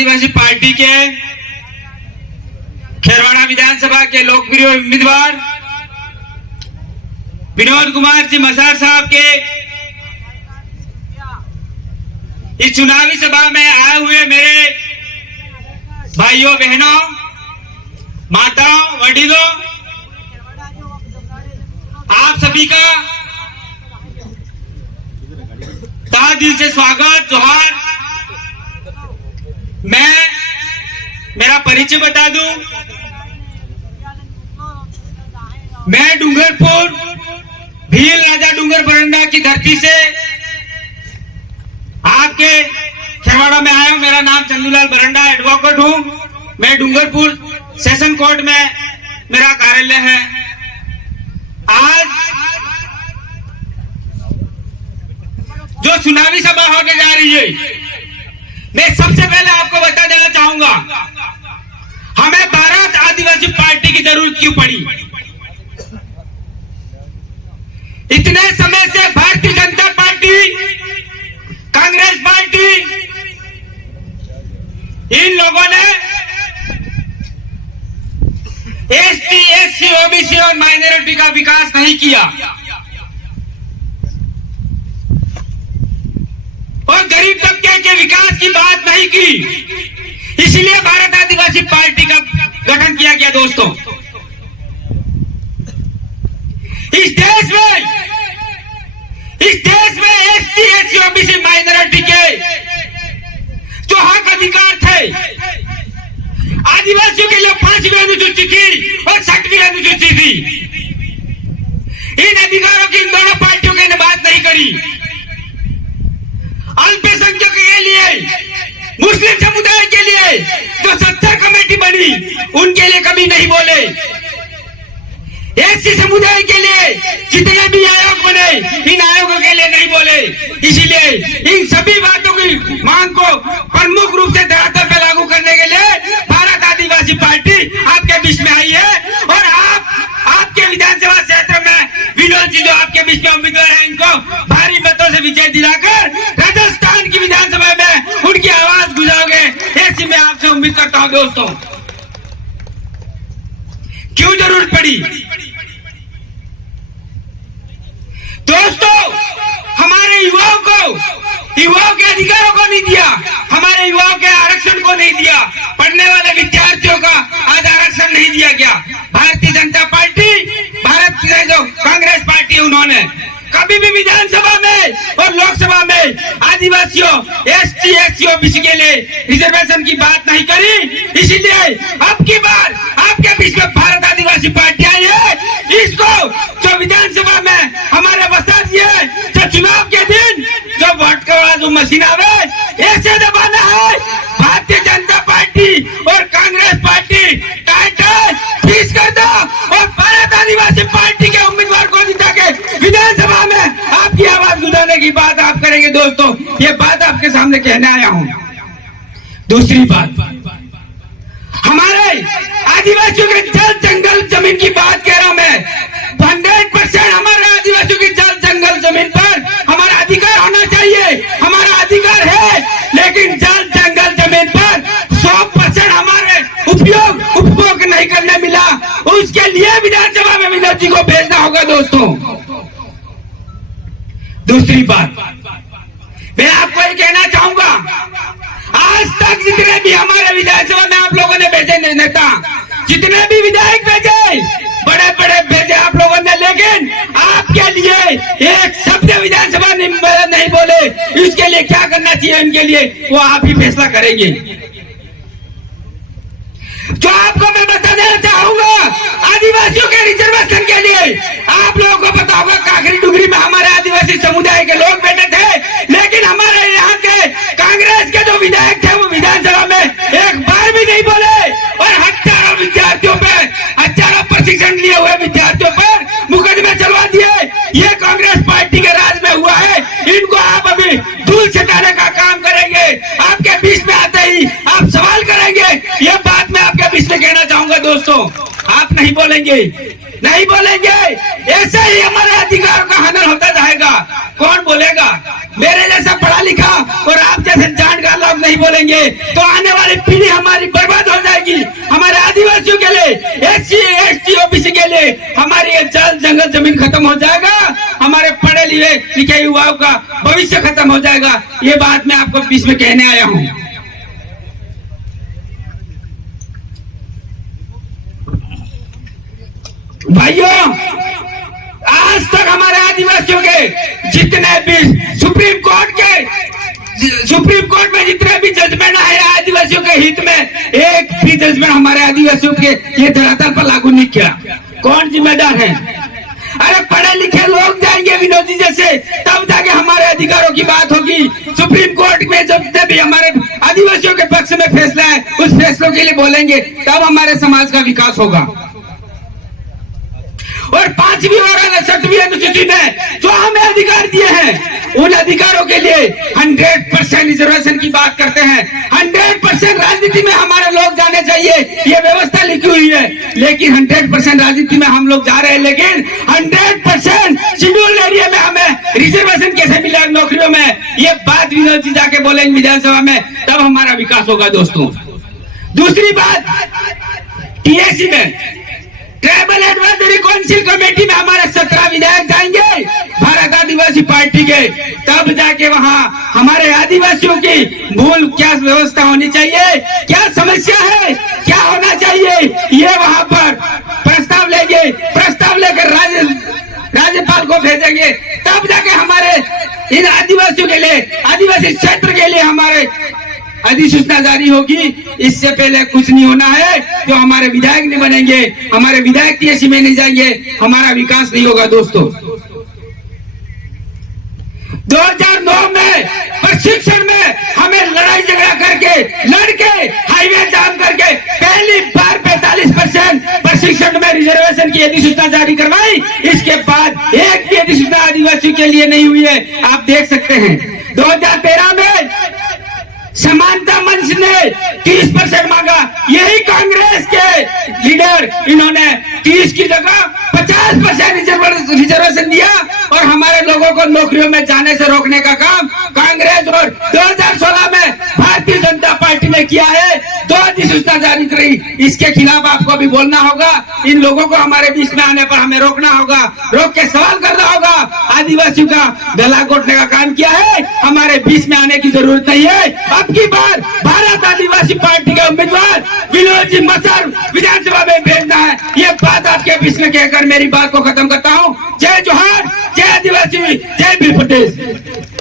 आदिवासी party के खेरवाड़ा विधानसभा के लोकप्रिय उम्मीदवार विनोद कुमार जी मसार साहब के इस चुनावी सभा में आए हुए मेरे भाइयों बहनों, माताओं, वडीलों, आप सभी का तहे दिल से स्वागत, जोहार। मैं मेरा परिचय बता दूं, मैं डूंगरपुर भील राजा डूंगर बरंडा की धरती से आपके खेरवाड़ा में आया हूं। मेरा नाम चंदूलाल बरंडा, एडवोकेट हूं। मैं डूंगरपुर सेशन कोर्ट में मेरा कार्यालय है। आज जो चुनावी सभा होने जा रही है, मैं सबसे पहले आपको बता देना चाहूंगा, हमें भारत आदिवासी पार्टी की जरूरत क्यों पड़ी। इतने समय से भारतीय जनता पार्टी, कांग्रेस पार्टी, इन लोगों ने एसटी, एससी, ओबीसी और माइनॉरिटी का विकास नहीं किया और गरीब तबके के विकास की बात नहीं की। इसलिए भारत आदिवासी पार्टी का गठन किया गया। दोस्तों, इस देश में एसटी, एससी, ओबीसी, माइनॉरिटी के जो हक अधिकार थे, आदिवासियों के लिए 5वीं अनुसूची थी और 6वीं अनुसूची थी। इन अधिकारों की इन दोनों पार्टियों ने बात नहीं करी। अल्पसंख्यकों के लिए, मुस्लिम समुदाय के लिए जो 70 कमेटी बनी, उनके लिए कभी नहीं बोले। एससी समुदाय के लिए जितने भी आयोग बने, इन आयोगों के लिए नहीं बोले। इसीलिए इन सभी बातों की मांग को प्रमुख रूप से धरातल पर लागू करने के लिए भारत आदिवासी पार्टी आपके बीच में आई है। और आपके विधानसभा क्षेत्र में विनोद जी जो आपके बीच में उम्मीदवार हैं, इनको भारी मतों से विजय दिलाकर राजस्थान की विधानसभा में उनकी आवाज गुजारोगे, ऐसी मैं आपसे उम्मीद करता हूं। दोस्तों, क्यों जरूरत पड़ी? दोस्तों, हमारे युवाओं के अधिकारों को नहीं दिया, हमारे युवाओं के आरक्षण को नहीं दिया, पढ़ने वाले विद्यार्थियों का आज आरक्षण नहीं दिया गया। भारतीय जनता पार्टी, भारत की जो कांग्रेस पार्टी, उन्होंने कभी भी विधानसभा में और लोकसभा में आदिवासियों, एसटी, एससी, ओबीसी के लिए रिजर्वेशन की बात नहीं करी। इसीलिए अब की बार आपके बीच में भारत आदिवासी पार्टी आई है। इसको जो विधानसभा में हमारे बसा दिए, जो चुनाव के दिन जो वोट का जो मशीन आवे, ऐसे दबाना है। भारतीय जनता पार्टी और कांग्रेस पार्टी फीस कर दो और भारत आदिवासी पार्टी के उम्मीदवार को जिता के विधानसभा में आपकी आवाज गुजारने की बात आप करेंगे। दोस्तों, ये बात आपके सामने कहने आया हूं। दूसरी बात, हमारे आदिवासियों के जल जंगल जमीन की बात कह रहा हूं मैं। 100% हमारे आदिवासियों की जल जंगल जमीन पर हमारा अधिकार होना चाहिए। हमारा अधिकार है, लेकिन जल जंगल जमीन पर 100% हमारे उपभोग नहीं करने मिला। उसके लिए विधानसभा में विनोद जी को भेजना होगा। दोस्तों, दूसरी बात, मैं आपको ये कहना चाहूंगा, आज तक जितने भी हमारे विधानसभा में आप लोगों ने भेजे नेता, जितने भी विधायक भेजे, बड़े बड़े भेजे आप लोगों ने, लेकिन आपके लिए एक शब्द विधानसभा नहीं बोले। इसके लिए क्या करना चाहिए इनके लिए, वो आप ही फैसला करेंगे। जो आपको मैं बता देना चाहूंगा, आदिवासियों के रिजर्वेशन के लिए आप लोगों को पता होगा, काकरी डुगरी में हमारे आदिवासी समुदाय के लोग बैठे थे, लेकिन हमारे यहाँ के कांग्रेस के जो विधायक थे, वो विधानसभा में एक बार भी नहीं बोले। और हजारों विद्यार्थियों पे, हजारों प्रशिक्षण लिए हुए विद्यार्थियों पर मुकदमे चलवा दिए। ये कांग्रेस पार्टी के राज में हुआ है। इनको आप अभी धूल छटाने का काम करेंगे। आपके बीच में आते ही आप सवाल करेंगे। ये बात मैं आपके बीच में कहना चाहूंगा। दोस्तों, आप नहीं बोलेंगे, नहीं बोलेंगे, ऐसे ही हमारे अधिकारों का हनन होता जाएगा। कौन बोलेगा? मेरे जैसा पढ़ा लिखा और आप जैसे जान का लोग नहीं बोलेंगे तो आने वाली पीढ़ी हमारी बर्बाद हो जाएगी। हमारे आदिवासियों के लिए, SC ST OBC के लिए हमारी ये जल जंगल जमीन खत्म हो जाएगा, हमारे पढ़े लिखे युवाओं का भविष्य खत्म हो जाएगा। ये बात मैं आपको बीच में कहने आया हूं। भाइयों, आज तक हमारे आदिवासियों के जितने भी सुप्रीम कोर्ट में जितने भी जजमेंट आए आदिवासियों के हित में, एक भी जजमेंट हमारे आदिवासियों के ये धरातल पर लागू नहीं किया। कौन जिम्मेदार है? अरे पढ़े लिखे लोग जाएंगे विनोद जी जैसे, तब जाके हमारे अधिकारों की बात होगी। सुप्रीम कोर्ट में जब भी हमारे आदिवासियों के पक्ष में फैसला है, उस फैसलों के लिए बोलेंगे, तब हमारे समाज का विकास होगा। और 5वीं और 6वीं अनुसूची में जो हमें अधिकार दिए हैं, उन अधिकारों के लिए 100% रिजर्वेशन की बात करते हैं। 100% राजनीति में हमारे लोग जाने चाहिए, ये व्यवस्था लिखी हुई है। लेकिन 100% राजनीति में हम लोग जा रहे हैं, लेकिन 100% शेड्यूल एरिया में हमें रिजर्वेशन कैसे मिलेगा नौकरियों में, ये बात विनोद जी जाके बोलेंगे विधानसभा में, तब हमारा विकास होगा दोस्तों। दूसरी बात, TSC में ट्राइबल एडवाइजरी काउंसिल कमेटी में हमारे 17 विधायक जाएंगे भारत आदिवासी पार्टी के, तब जाके वहां हमारे आदिवासियों की मूल क्या व्यवस्था होनी चाहिए, क्या समस्या है, क्या होना चाहिए, ये वहां पर प्रस्ताव लेंगे। प्रस्ताव लेकर राज्यपाल को भेजेंगे, तब जाके हमारे इन आदिवासियों के लिए, आदिवासी क्षेत्र के लिए हमारे अधिसूचना जारी होगी। इससे पहले कुछ नहीं होना है। जो हमारे विधायक नहीं बनेंगे, हमारे विधायक TSC में नहीं जाएंगे, हमारा विकास नहीं होगा दोस्तों। 2009 में प्रशिक्षण में हमें लड़ाई झगड़ा करके, लड़के हाईवे जाम करके पहली बार 45% प्रशिक्षण में रिजर्वेशन की अधिसूचना जारी करवाई। इसके बाद एक भी अधिसूचना आदिवासी के लिए नहीं हुई है, आप देख सकते हैं। 2013 में समानता मंच ने 30% मांगा, यही कांग्रेस के लीडर इन्होंने 30 की जगह 50% रिजर्वेशन दिया और हमारे लोगों को नौकरियों में जाने से रोकने का काम कांग्रेस और 2016 में भारतीय जनता पार्टी ने किया है। 2 अधिसूचना जारी करी, इसके खिलाफ आपको भी बोलना होगा। इन लोगों को हमारे बीच में आने पर हमें रोकना होगा, रोक के सवाल करना होगा। आदिवासियों का गला घोटने का काम किया है, हमारे बीच में आने की जरूरत नहीं है। अब की बार भारत आदिवासी पार्टी के उम्मीदवार विनोद जी मसर विधानसभा में भेजना है। ये बात आपके बीच में कहकर मेरी बात को खत्म करता हूँ। जय जोहार, जय आदिवासी, जय भील प्रदेश।